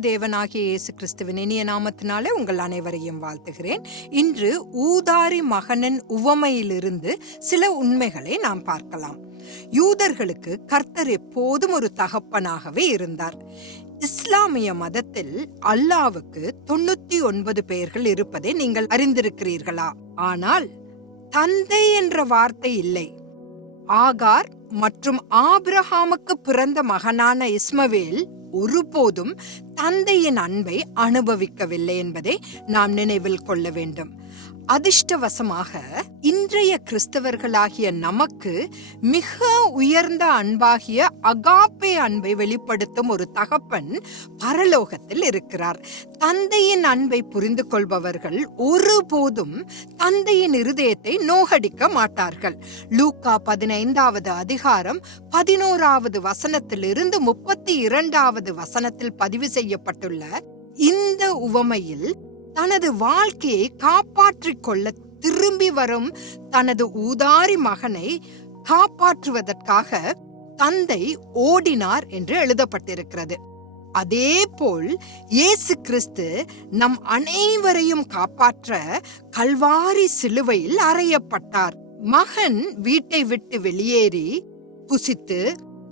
தேவனாகிய இயேசு கிறிஸ்துவின் இனிய நாமத்தினாலே உங்கள் அனைவரையும் வாழ்த்துகிறேன். இன்று ஊதாரி மகனின் உவமையிலிருந்து சில உண்மைகளை நாம் பார்க்கலாம். யூதர்களுக்கு கர்த்தர் எப்போதும் ஒரு தகப்பனாகவே இருந்தார். இஸ்லாமிய மதத்தில் அல்லாவுக்கு தொண்ணூத்தி ஒன்பது பெயர்கள் இருப்பதை நீங்கள் அறிந்திருக்கிறீர்களா? ஆனால் தந்தை என்ற வார்த்தை இல்லை. ஆகார் மற்றும் ஆபிரஹாமுக்கு பிறந்த மகனான இஸ்மவேல் ஒருபோதும் தந்தையின் அன்பை அனுபவிக்கவில்லை என்பதை நாம் நினைவில் கொள்ள வேண்டும். அதிர்ஷ்டவசமாக இன்றைய கிறிஸ்தவர்களாகிய நமக்கு மிக உயர்ந்த அன்பாகிய அகாப்பே அன்பை வெளிப்படுத்தும் ஒரு தகப்பன் பரலோகத்தில் இருக்கிறார். தந்தையின் அன்பை புரிந்து கொள்பவர்கள் ஒருபோதும் தந்தையின் இருதயத்தை நோகடிக்க மாட்டார்கள். லூக்கா பதினைந்தாவது அதிகாரம் பதினோராவது வசனத்திலிருந்து முப்பத்தி இரண்டாவது வசனத்தில் பதிவு செய்யப்பட்டுள்ள இந்த உவமையில் தனது வாழ்க்கையை காப்பாற்றிக் கொள்ள திரும்பி வரும் தனது ஊதாரி மகனை காப்பாற்றுவதற்காக தந்தை ஓடினார் என்று எழுதப்பட்டிருக்கிறது. அதே போல் இயேசு கிறிஸ்து நம் அனைவரையும் காப்பாற்ற கல்வாரி சிலுவையில் அறையப்பட்டார். மகன் வீட்டை விட்டு வெளியேறி புசித்து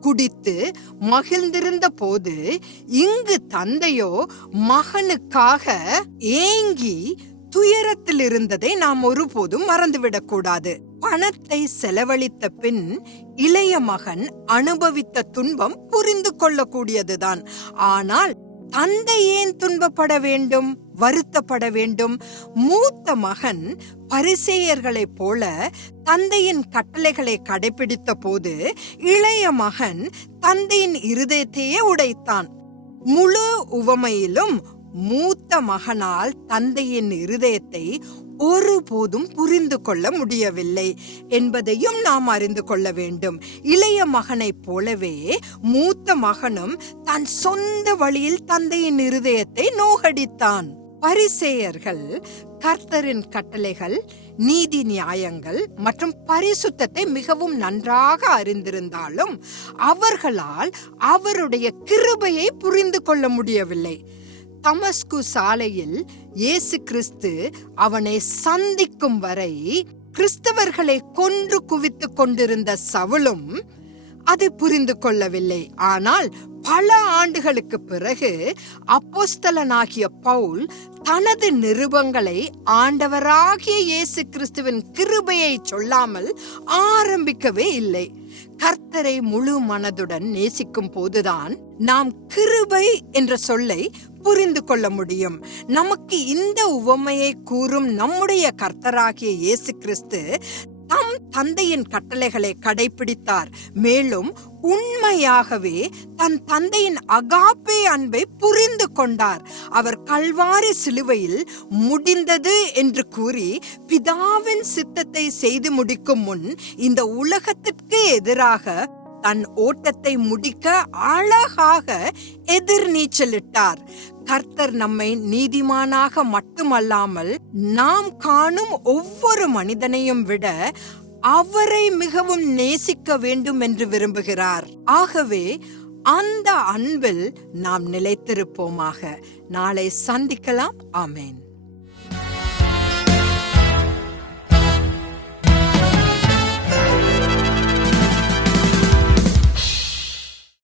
குடித்து மகிழ்ந்திருந்த போது இங்கு தந்தையோ மகனுக்காக ஏங்கி துயரத்தில் இருந்ததை நாம் ஒருபோதும் மறந்துவிடக் கூடாது பணத்தை செலவழித்த பின் இளைய மகன் அனுபவித்த துன்பம் புரிந்து கொள்ளக்கூடியதுதான். ஆனால் தந்தை ஏன் துன்பப்பட வேண்டும் வருத்தப்பட வேண்டும்? மூத்த மகன் பரிசேயர்களைப் போல தந்தையின் கட்டளைகளை கடைபிடித்த போது இளைய மகன் தந்தையின் இருதயத்தையே உடைத்தான். முழு உவமையிலும் மூத்த மகனால் தந்தையின் இருதயத்தை ஒருபோதும் புரிந்து கொள்ள முடியவில்லை என்பதையும் நாம் அறிந்து கொள்ள வேண்டும். இளைய மகனைப் போலவே மூத்த மகனும் தன் சொந்த வழியில் தந்தையின் இருதயத்தை நோகடித்தான். பரிசேயர்கள் கர்த்தரின் கட்டளைகள் நீதி நியாயங்கள் மற்றும் பரிசுத்தத்தை மிகவும் நன்றாக அறிந்திருந்தாலும் அவர்களால் அவருடைய கிருபையை புரிந்து கொள்ள முடியவில்லை. தமஸ்கு சாலையில் இயேசு கிறிஸ்து அவனை சந்திக்கும் வரை கிறிஸ்தவர்களை கொன்று குவித்துக் கொண்டிருந்த சவுலும் அது புரிந்து கொள்ளவில்லை. ஆனால் பல ஆண்டுகளுக்கு பிறகு அப்போஸ்தலனாகிய பவுல் தனது நிருபங்களை ஆண்டவராகிய இயேசு கிறிஸ்துவின் கிருபையை சொல்லாமல் ஆரம்பிக்கவே இல்லை. கர்த்தரை முழு மனதுடன் நேசிக்கும் போதுதான் நாம் கிருபை என்ற சொல்லை புரிந்து கொள்ள முடியும். நமக்கு இந்த உவமையை கூறும் நம்முடைய கர்த்தராகிய இயேசு கிறிஸ்து தந்தையின் கட்டளைகளை கடைபிடித்தார் மேலும் உண்மையாகவே தன் தந்தையின் அகாப்பே அன்பை புரிந்து கொண்டார். அவர் கல்வாரி சிலுவையில் முடிந்தது என்று கூறி பிதாவின் சித்தத்தை செய்து முடிக்கும் முன் இந்த உலகத்திற்கு எதிராக தன் ஓட்டத்தை முடிக்க அழகாக எதிர்நீச்சலிட்டார். கர்த்தர் நம்மை நீதிமானாக மட்டுமல்லாமல் நாம் காணும் ஒவ்வொரு மனிதனையும் விட அவரை மிகவும் நேசிக்க வேண்டும் என்று விரும்புகிறார். ஆகவே அந்த அன்பில் நாம் நிலைத்திருப்போமாக. நாளை சந்திக்கலாம். ஆமேன்.